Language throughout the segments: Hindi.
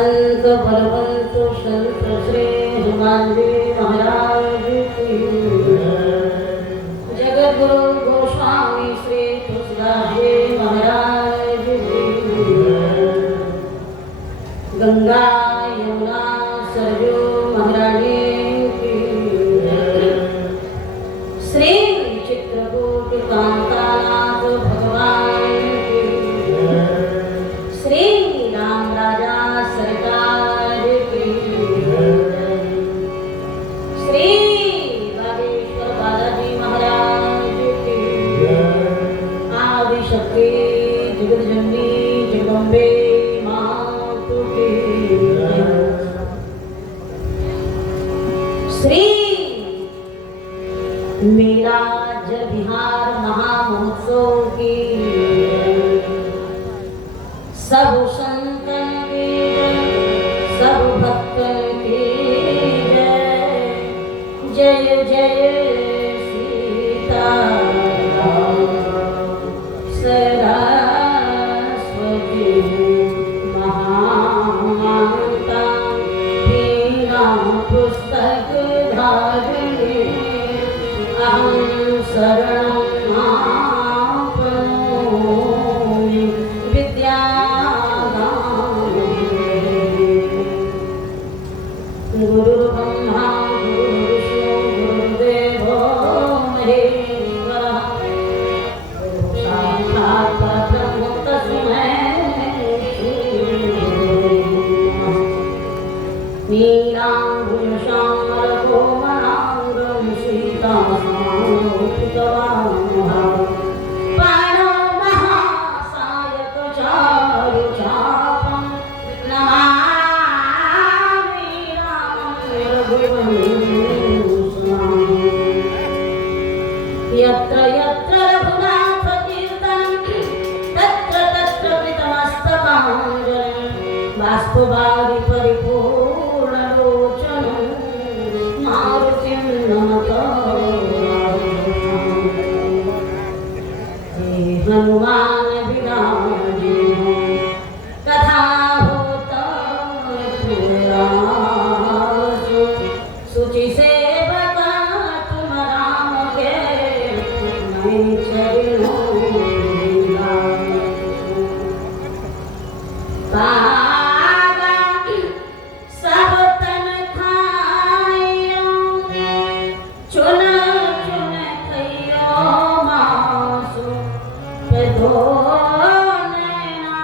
संत बलवंत संत श्री हनुमान जी महाराज की जगद्गुरु गोस्वामी श्री तुलसीदास जी महाराज की गंगा यमुना सरयू महारानी की श्री चित्रकूट कांतानाथ भगवान की श्री राम राजा सरकार की श्री बागेश्वर बालाजी महाराज की आदि शक्ति जगदजननी जगदम्बे मातु की श्री मेरा जल विहार महामहोत्सव की सब संतन की सब भक्तन की जय जय जय सीताराम सरस्वती महामाता वीणा पुस्तक धारिणी अहं शरणं विद्या गुरु ब्रह्मा गुरु विष्णु गुरुदेवो महेश्वरः साक्षात् परब्रह्म तस्मै नीलाम्बुजश्यामलकोमलाङ्गं सीतासमालोकितवान् पाणौ महासायकचारुचापं नमामि रामं रघुवंशम् यत्र यत्र रघुनाथकीर्तनं तत्र तत्र कृतमस्तकाञ्जलिं बाष्पवारि परिपूर्णलोचनं मारुतिं नमत हनुमान विराजे कथा होता सुचि सेवका तुम राम के मैं चरणों सब तन खायो चुन चुन खइयो मासु पे धो नैना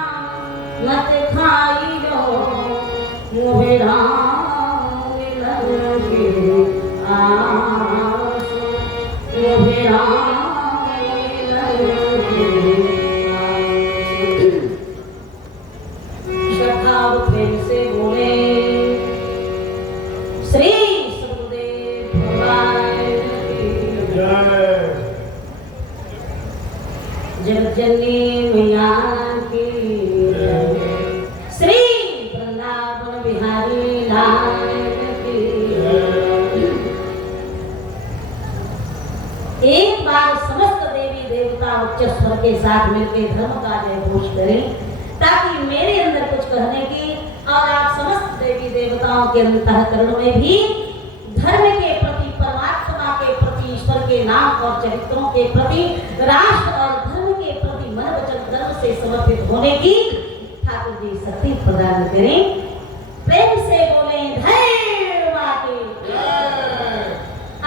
मत खाइयो मुहे राम मिलन की आसु मुहे राम मिलन की श्रद्धालु प्रेम से बोले श्री सतगुरुदेव भगवान की जय। जगज्जननी मैया की जय। श्री वृंदावन बिहारी लाल की जय। एक बार समस्त देवी देवता उच्च स्वर के साथ मिलकर धर्म का जय घोष करें ताकि मेरे अंदर कुछ कहने की और आप समस्त देवी देवताओं के अंतःकरण में भी धर्म के प्रति परमात्मा के प्रति ईश्वर के नाम और चरित्रों के प्रति राष्ट्र और धर्म के प्रति मन वचन कर्म से समर्पित होने की ठाकुर जी शक्ति प्रदान करें। प्रेम से बोले धैर्य माते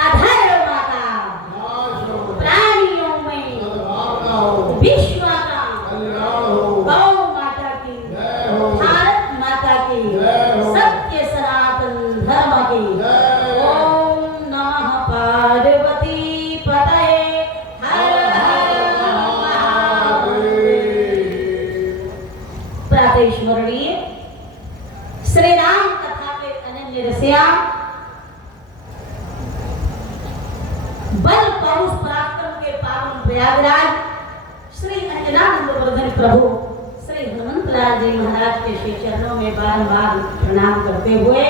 अधर्म माता प्राणियों में विश्व गौ माता की भारत माता की सत्य सनातन धर्म की ओम नमः पार्वती पतये हर हर महादेव। प्रातः स्मरणीय श्री राम कथा के अनन्य रसिया बल पौरुष पराक्रम के पावन प्रयागराज श्री अंजनानंद वर्धन प्रभु श्री हनुमंतलाल जी महाराज के श्री चरणों में बारंबार प्रणाम करते हुए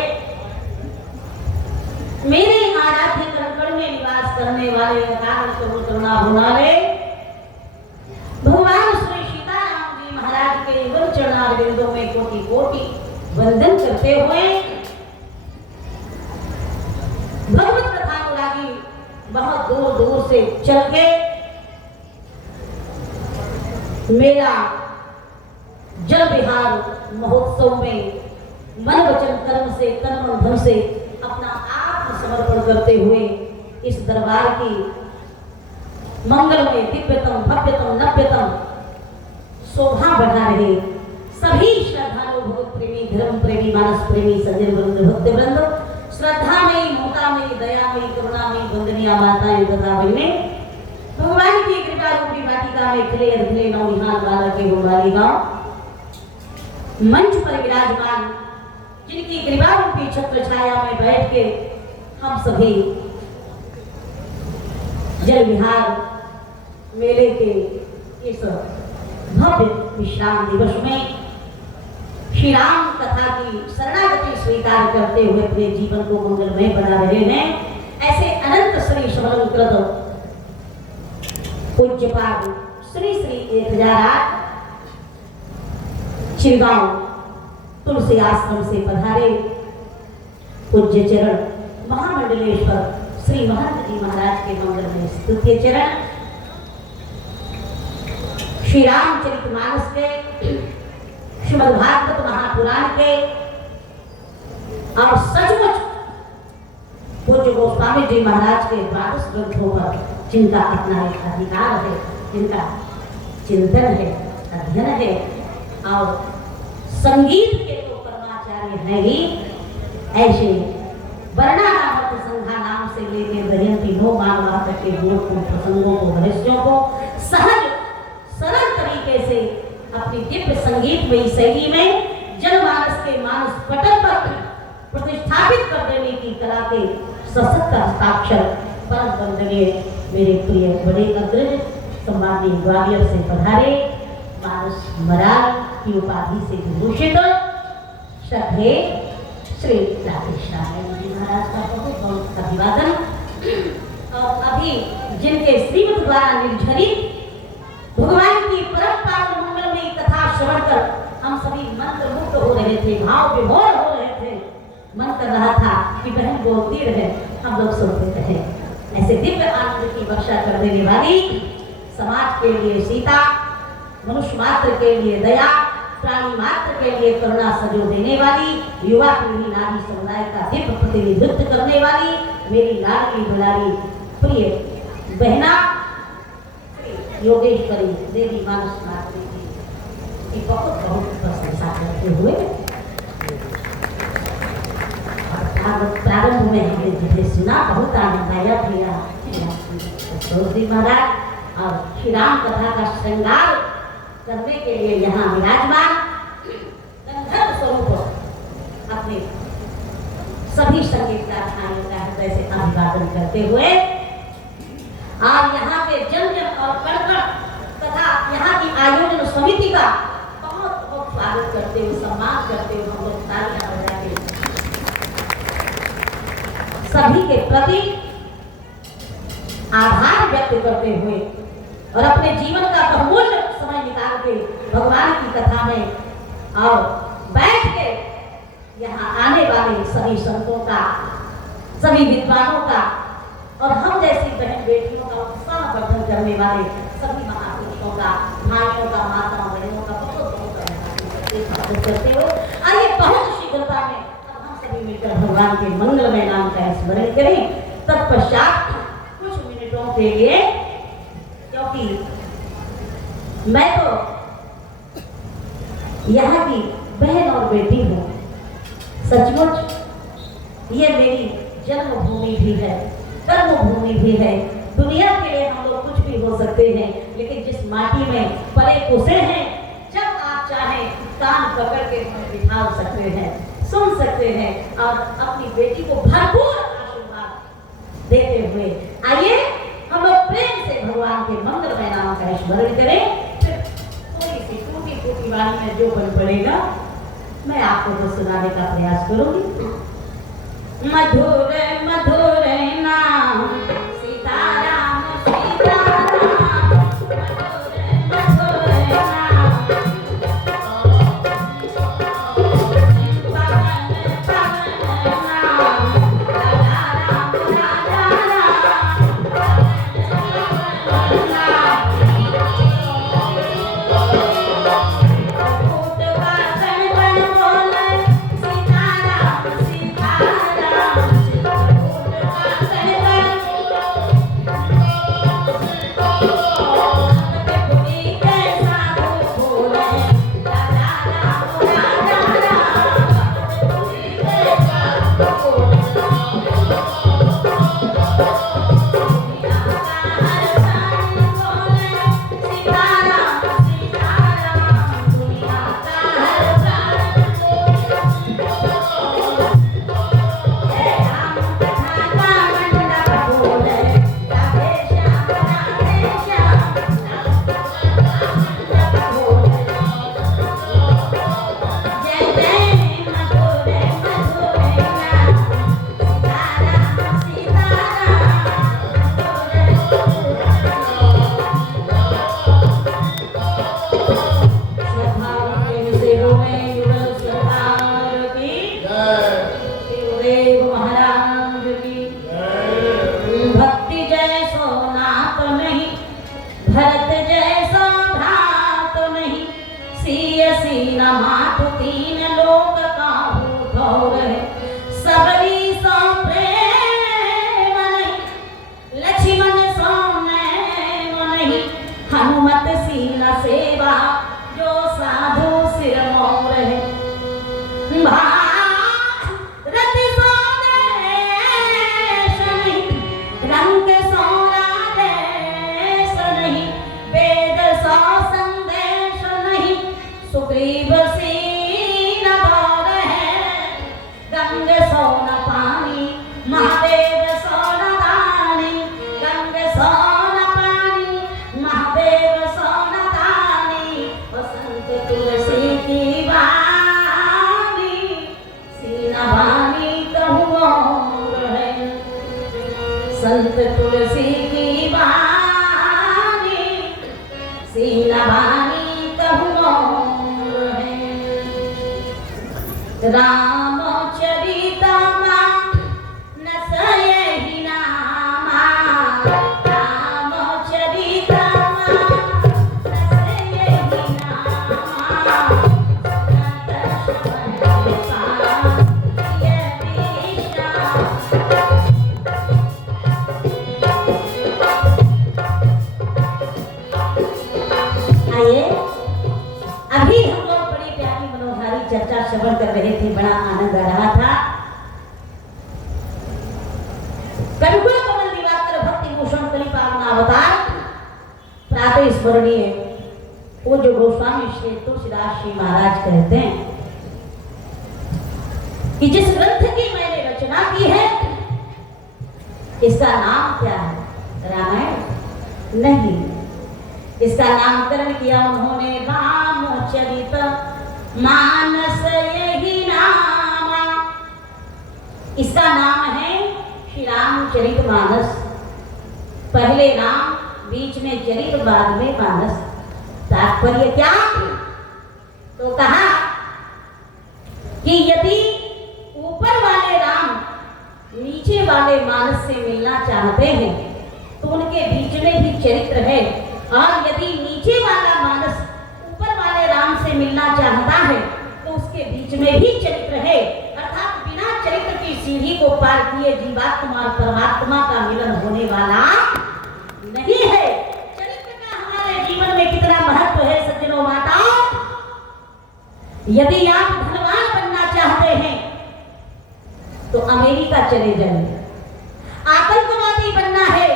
मेरे आराध्य कणकण में निवास करने वाले अकारण स्वरूप करुणा भुनाले भगवान श्री सीताराम जी महाराज के युगल चरणारविंदों में कोटि कोटि वंदन करते हुए भगवत कथा अनुरागी बहुत दूर दूर से चल के मेला जल विहार महोत्सव में मन वचन कर्म से तन धन से अपना आत्मसमर्पण करते हुए इस दरबार की मंगलमय दिव्यतम भव्यतम नव्यतम शोभा बढ़ा रहे सभी श्रद्धालु भगवत प्रेमी धर्म प्रेमी मानस प्रेमी सज्जन वृंद भक्त वृंद श्रद्धामयी ममतामयी दयामयी करुणामयी वंदनीय माताएं तथा बहनें भगवान की कृपा रूपी वाटिका में खिले अधले नौनिहाल बाला के गोवाली गांव मंच पर विराजमान जिनकी कृपा रूपी छत्र छाया में बैठ के हम सभी जल विहार मेले के इस भव्य विश्राम दिवस में श्री राम कथा की शरणागति स्वीकार करते हुए अपने जीवन को मंगलमय बना रहे हैं ऐसे अनंत श्री समलंकृत पूज्यपाद श्री श्री 1008 चिरगांव तुलसी आश्रम से पधारे पूज्य चरण महामंडलेश्वर श्री महंत जी महाराज के मंगल में स्तुत्य चरण श्री रामचरितमानस के श्रीमद्भागवत महापुराण के और सचमुच पूज्य गोस्वामी जी महाराज के द्वादश ग्रंथों पर जिनका अपना एक अधिकार है जिनका चिंतन है अध्ययन है और संगीत के तो परमाचार्य है ही ऐसे वर्णा नामक संघा नाम से लेके दयंती नो मानवा तक के गुण प्रसंगों को रहस्यों को सहज सरल तरीके से अपनी दिव्य संगीतमयी शैली में जनमानस के मानस पटल पर प्रतिष्ठापित कर देने की कला के सशक्त हस्ताक्षर परम वंदनीय मेरे प्रिय बड़े अग्रज सम्माननीय ग्वालियर से पधारे मानस मराल की उपाधि से विभूषित श्रद्धे श्री राकेश नारायण जी महाराज का बहुत बहुत अभिवादन और अभी जिनके श्रीमत द्वारा निर्झरित भगवान की परम पावन मंगलमयी कथा श्रवण कर हम सभी मंत्र मुक्त हो रहे थे भाव विभोर हो रहे थे मन कर रहा था कि बहन बोलती रहे हम लोग सुनते रहे ऐसे दिव्य आनंद की वर्षा कर देने वाली समाज के लिए सीता मनुष्य मात्र के लिए दया प्राणी मात्र के लिए करुणा सजो देने वाली युवा पीढ़ी नारी समुदाय का दिव्य प्रतिनिधित्व करने वाली मेरी लाडली दुलारी प्रिय बहना योगेश्वरी देवी मानस मात्री की बहुत बहुत प्रशंसा करते हुए प्रारंभ में हमने जिसे सुना बहुत आनंद आया प्रिया महाराज और श्री राम कथा का श्रृंगार करने के लिए यहाँ विराजमान गंधर्व स्वरूप अपने सभी संगीतकार भाइयों का हृदय से अभिवादन करते हुए आज यहाँ के जन और कण तथा यहाँ की आयोजन समिति का बहुत बहुत स्वागत करते हुए सम्मान करते हुए हम लोग तालियां बजाते सभी के प्रति आभार व्यक्त करते हुए और अपने जीवन का बहुमूल्य समय निकाल के भगवान की कथा में और बैठ के यहाँ आने वाले सभी संतों का सभी विद्वानों का और हम जैसी बहन बेटियों का उत्साह वर्धन करने वाले सभी महापुरुषों का भाइयों का माताओं बहनों का बहुत बहुत करते हुए आइए बहुत शीघ्रता में हम सभी मिलकर भगवान के मंगलमय नाम का स्मरण करें तत्पश्चात कुछ मिनटों के लिए क्योंकि मैं तो यहाँ की बहन और बेटी हूँ सचमुच ये मेरी जन्मभूमि भी है कर्मभूमि भी है दुनिया के लिए हम लोग कुछ भी हो सकते हैं लेकिन जिस माटी में पले पुसे हैं जब आप चाहें कान पकड़ के हमें बिठा सकते हैं सुन सकते हैं और अपनी बेटी को भरपूर आशीर्वाद देते हुए आइए हम लोग प्रेम से भगवान के मंगलमय नाम का स्मरण करें फिर थोड़ी सी टूटी फूटी वाणी में जो बन पड़ेगा मैं आपको तो सुनाने का प्रयास करूंगी मधुर मधुर नाम सीताराम सीताराम मधुर मधुर नाम संत तुलसी की वाणी सीना वाणी कहूँ है रामचरितमा नसयहि नामा रामचरितमा नसयहि नामा सुनत श्रवण पाय दिशा। आइए, अभी हम लोग बड़ी प्यारी मनोहारी चर्चा श्रवण कर रहे थे, बड़ा आनंद आ रहा था। कविकुल कमल दिवाकर भक्ति भूषण कलिपावन अवतार प्रातः स्मरणीय पूज्य गोस्वामी श्री तुलसीदास जी महाराज कहते हैं कि जिस ग्रंथ की मैंने रचना की है इसका नाम क्या है? रामायण नहीं, इसका नामकरण किया उन्होंने रामचरित मानस यही नामा। इसका नाम है श्री रामचरित मानस। पहले राम, बीच में चरित, बाद में मानस। तात्पर्य क्या? तो कहा कि यदि ऊपर वाले राम नीचे वाले मानस से मिलना चाहते हैं तो उनके बीच में भी चरित्र है, और यदि नीचे वाला मानस ऊपर वाले राम से मिलना चाहता है तो उसके बीच में भी चरित्र है। अर्थात बिना चरित्र की सीढ़ी को पार किए जीवात्मा और परमात्मा का मिलन होने वाला नहीं है। चरित्र का हमारे जीवन में कितना महत्व है सज्जनों माताओं। यदि आप धनवान बनना चाहते हैं तो अमेरिका चले जाइए, आतंकवादी बनना है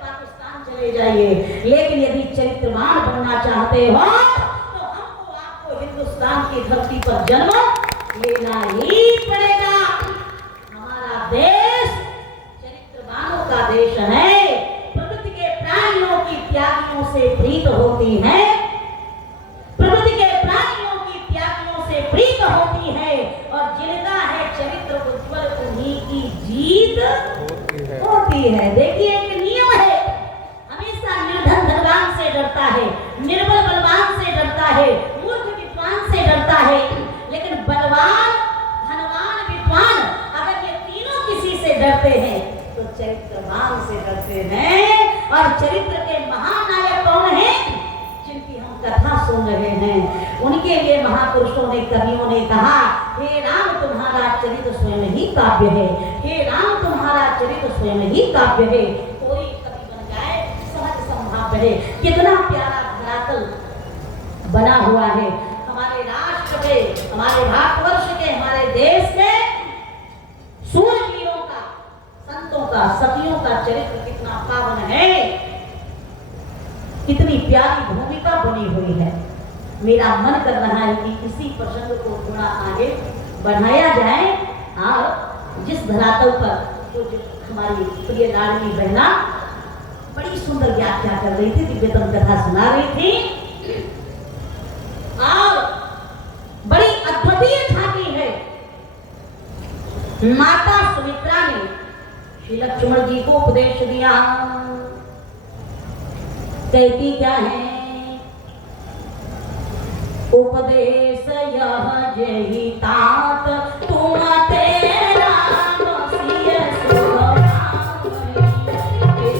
पाकिस्तान चले जाइए, लेकिन यदि चरित्रवान बनना चाहते हो तो हमको आपको हिंदुस्तान की धरती पर जन्म लेना ही पड़ेगा। हमारा देश चरित्रवानों का देश है। प्रकृति के प्राणियों की त्यागियों से प्रीत होती है, प्रकृति के प्राणियों की त्यागियों से प्रीत होती है, और जिनका है चरित्र उज्ज्वल उन्हीं की जीत होती है। देखिए, एक नियम है, हमेशा निर्धन धनवान से डरता है, निर्बल बलवान से डरता है, मूर्ख विद्वान से डरता है, लेकिन बलवान, धनवान, विद्वान अगर ये तीनों किसी से डरते हैं तो चरित्रवान से डरते हैं। और चरित्र के महानायक कौन हैं? जिनकी हम कथा सुन रहे हैं, उनके लिए महापुरुषों ने, कवियों ने कहा, हे राम तुम्हारा चरित्र स्वयं ही काव्य है, हे राम तुम्हारा चरित्र स्वयं ही काव्य है। कोई कवि बन जाए सहज संभाव्य है। कितना प्यारा धरातल बना हुआ है हमारे राष्ट्र के, हमारे भारतवर्ष के, हमारे देश के सूरवीरों का, संतों का, सतियों का चरित्र कितना पावन है, कितनी प्यारी भूमिका बनी हुई है। मेरा मन कर रहा है कि इसी प्रसंग को थोड़ा आगे बढ़ाया जाए। और जिस धरातल पर तो हमारी प्रिय लाडली बहना बड़ी सुंदर व्याख्या कर रही थी, दिव्यतम कथा सुना रही थी, और बड़ी अद्वितीय झांकी है। माता सुमित्रा ने श्री लक्ष्मण जी को उपदेश दिया। कहती क्या है? उपदेश यह जही तात तुम तेरा सिय सुभावि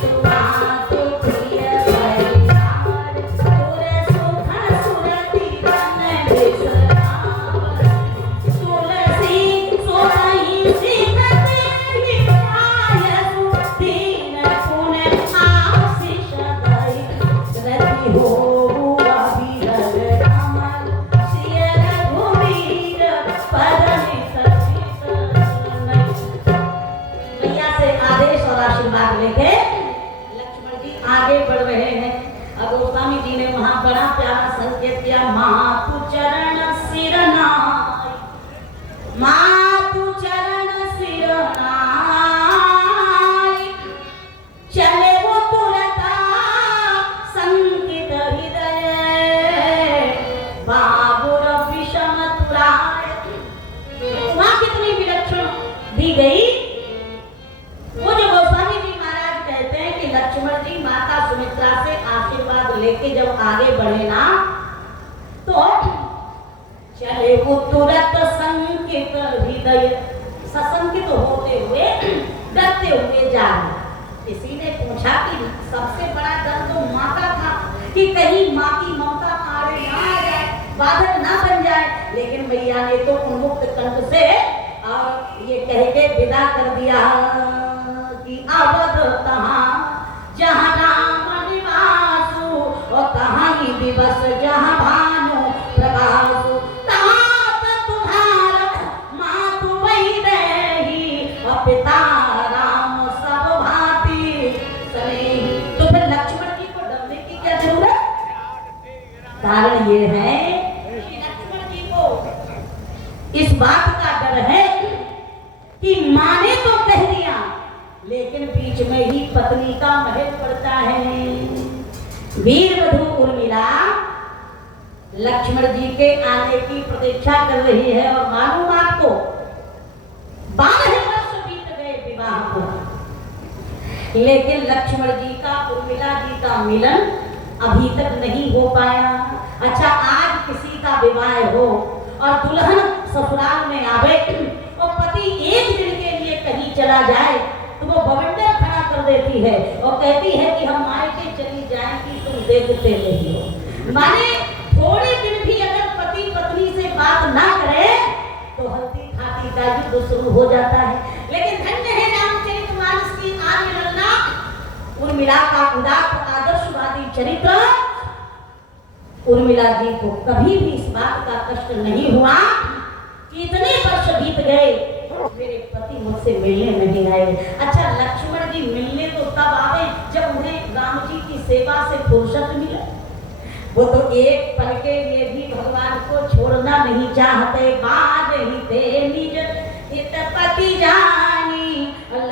सुभात प्रिय परिवार सुर सुख सुरति तन विसराव तुलसी सोई सिकते हिताय सुदीन पुन आशीष दई रति हो लेके लक्ष्मण जी आगे बढ़ रहे हैं। अब गोस्वामी जी ने वहां बड़ा प्यारा संकेत किया, मातु चरण सिर नाय, मातु चरण सिर नाय, चले वो तुरता संकित हृदय बाबुर विषम तुराय। वहां कितनी विलक्षण दी गई। वो जो गोस्वामी जी महाराज हृदय सशंकित होते हुए डरते हुए जा रहे। किसी ने पूछा कि सबसे बड़ा डर तो माँ का था कि कहीं माँ की ममता आड़े ना आ जाए, बाधक ना बन जाए, लेकिन मैया ने तो उन्मुक्त कंठ से और ये कह के विदा कर दिया कि अवध तहाँ जहाँ राम निवासु और तहाँ ही दिवस जहाँ भानु प्रकाशु तहाँ तुम्हारा माँ तू वही रही और पिता राम सब भांति सनेही। तो फिर लक्ष्मण जी को डरने की क्या जरूरत? कारण ये है कि लक्ष्मण जी को इस बात का डर है कि माँ ने तो कह दिया, लेकिन बीच में ही पत्नी का महल पड़ता है। वीरवधू उर्मिला लक्ष्मण जी के आने की प्रतीक्षा कर रही है और मालूम आपको 12 वर्ष बीत गए विवाह को, लेकिन लक्ष्मण जी का उर्मिला जी का मिलन अभी तक नहीं हो पाया। अच्छा, आज किसी का विवाह हो और दुल्हन ससुराल में आवे और पति एक दिन के लिए कहीं चला जाए तो वो बवंडर खड़ा कर देती है और कहती है कि हम मायके चली जाएंगी, तुम देखते नहीं हो। माने थोड़े दिन भी अगर पति पत्नी से बात ना करे तो हल्दी खाती का युद्ध शुरू हो जाता है। लेकिन धन्य है रामचरितमानस की आर्य ललना उर्मिला का उदात्त आदर्शवादी चरित्र। उर्मिला जी को कभी भी इस बात का कष्ट नहीं हुआ कि इतने वर्ष बीत गए मेरे पति मुझसे मिलने नहीं आए। अच्छा, लक्ष्मण जी मिलने तो तब आवे जब उन्हें राम जी की सेवा से फुर्सत मिले। वो तो एक पल के लिए भी भगवान को छोड़ना नहीं चाहते। बाज ही थे निज हित पति जानी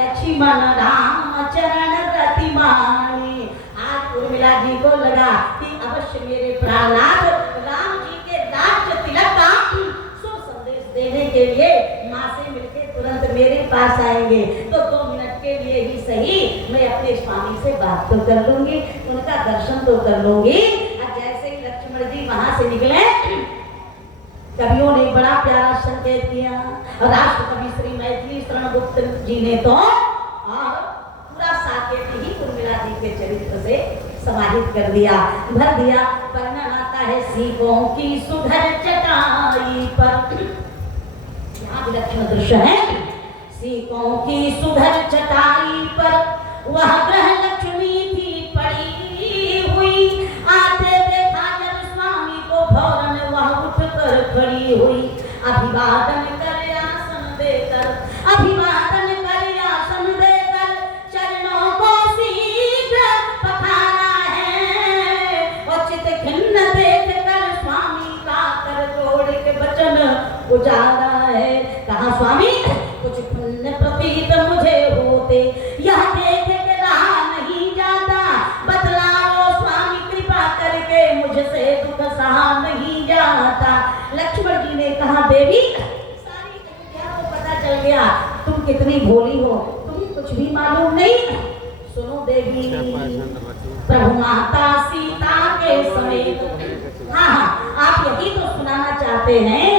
लक्ष्मण राम चरण रति मानी। आज उर्मिला जी को लगा कि अवश्य मेरे प्राणनाथ राम जी के राज्य तिलक का शुभ संदेश देने के लिए माँ से मिलके तुरंत मेरे पास आएंगे, तो 2 मिनट के लिए ही सही मैं अपने स्वामी से बात तो कर लूंगी, उनका दर्शन तो कर लूंगी। जैसे ही लक्ष्मण जी वहां से निकले, कवियों ने बड़ा प्यारा संकेत किया। राष्ट्र कवि श्री मैथिली शरण गुप्त जी ने तो पूरा साकेत ही उर्मिला जी के चरित्र से समाहित कर दिया, भर दिया। वर्णन आता है सीपों की सुधर चटाई पर, यहाँ विलक्षण दृश्य है। सीपों की सुधर चटाई पर वह ग्रह लक्ष्मी थी पड़ी हुई। आते देखा जब स्वामी को फौरन वह उठकर खड़ी हुई। अभिवादन कर आसन देकर, अभिवादन कर आसन देकर चरणों को शीघ्र पखारा है। और चित खिन्न देख कर स्वामी का कर जोड़ के वचन उजाला है। कहा स्वामी कुछ पुण्य प्रतीत मुझे होते, यह देख के रहा नहीं जाता। बतलाओ स्वामी कृपा करके, मुझसे दुख सहा नहीं जाता। लक्ष्मण जी ने कहा देवी सारी अयोध्या को पता चल गया तुम कितनी भोली हो, तुम्हें कुछ भी मालूम नहीं। सुनो देवी, प्रभु माता सीता के समेत, हाँ, आप यही तो सुनाना चाहते हैं